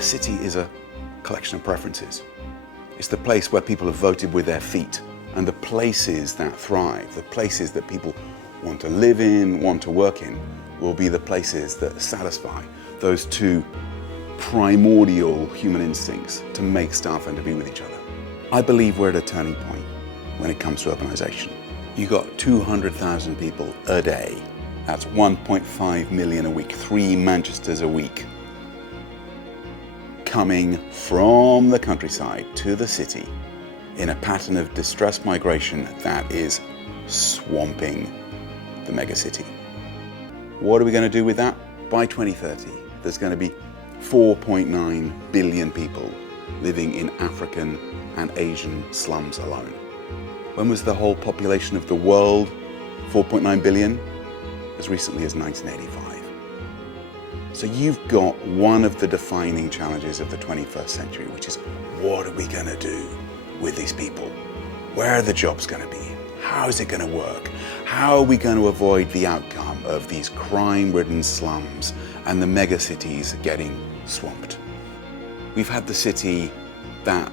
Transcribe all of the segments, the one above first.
A city is a collection of preferences. It's the place where people have voted with their feet, and the places that thrive, the places that people want to live in, want to work in, will be the places that satisfy those two primordial human instincts to make stuff and to be with each other. I believe we're at a turning point when it comes to urbanization. You've got 200,000 people a day. That's 1.5 million a week, 3 Manchesters a week, coming from the countryside to the city in a pattern of distressed migration that is swamping the megacity. What are we going to do with that? By 2030, there's going to be 4.9 billion people living in African and Asian slums alone. When was the whole population of the world 4.9 billion? As recently as 1985. So you've got one of the defining challenges of the 21st century, which is what are we going to do with these people? Where are the jobs going to be? How is it going to work? How are we going to avoid the outcome of these crime-ridden slums and the megacities getting swamped? We've had the city that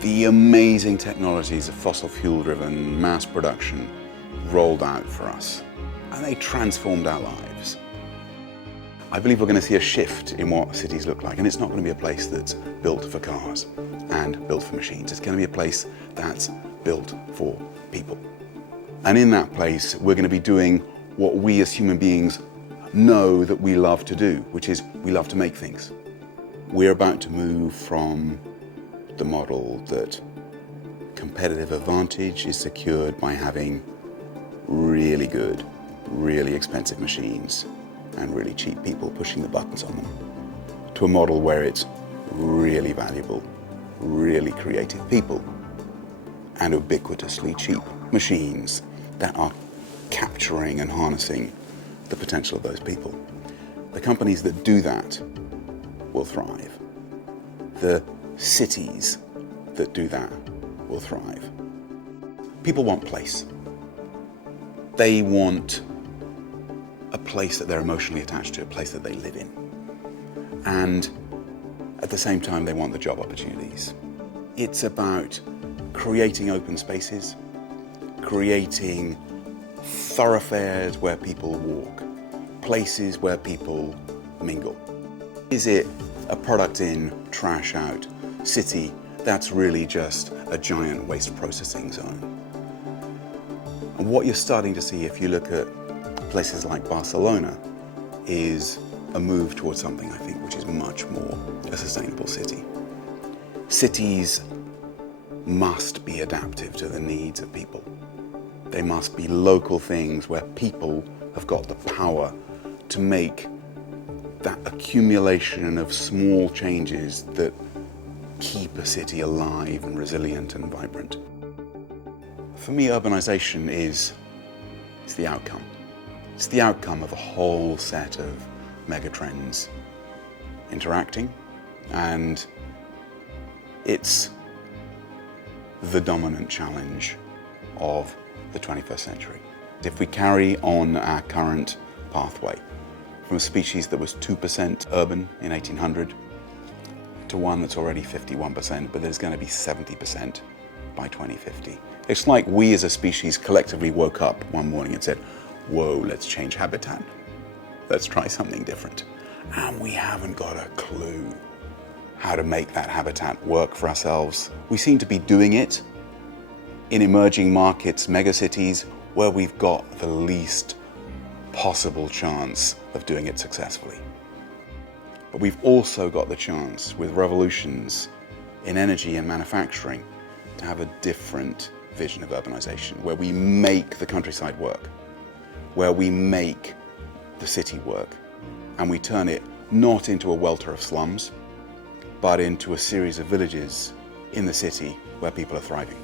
the amazing technologies of fossil fuel-driven mass production rolled out for us, and they transformed our lives. I believe we're going to see a shift in what cities look like, and it's not going to be a place that's built for cars and built for machines. It's going to be a place that's built for people. And in that place, we're going to be doing what we as human beings know that we love to do, which is we love to make things. We're about to move from the model that competitive advantage is secured by having really good, really expensive machines and really cheap people pushing the buttons on them, to a model where it's really valuable, really creative people and ubiquitously cheap machines that are capturing and harnessing the potential of those people. The companies that do that will thrive. The cities that do that will thrive. People want place. They want a place that they're emotionally attached to, a place that they live in. And at the same time, they want the job opportunities. It's about creating open spaces, creating thoroughfares where people walk, places where people mingle. Is it a product in, trash out city that's really just a giant waste processing zone? And what you're starting to see if you look at places like Barcelona is a move towards something, I think, which is much more a sustainable city. Cities must be adaptive to the needs of people. They must be local things where people have got the power to make that accumulation of small changes that keep a city alive and resilient and vibrant. For me, urbanization is the outcome. It's the outcome of a whole set of megatrends interacting, and it's the dominant challenge of the 21st century. If we carry on our current pathway from a species that was 2% urban in 1800 to one that's already 51%, but there's going to be 70% by 2050. It's like we as a species collectively woke up one morning and said, whoa, let's change habitat. Let's try something different. And we haven't got a clue how to make that habitat work for ourselves. We seem to be doing it in emerging markets, megacities, where we've got the least possible chance of doing it successfully. But we've also got the chance with revolutions in energy and manufacturing to have a different vision of urbanization, where we make the countryside work, where we make the city work, and we turn it not into a welter of slums, but into a series of villages in the city where people are thriving.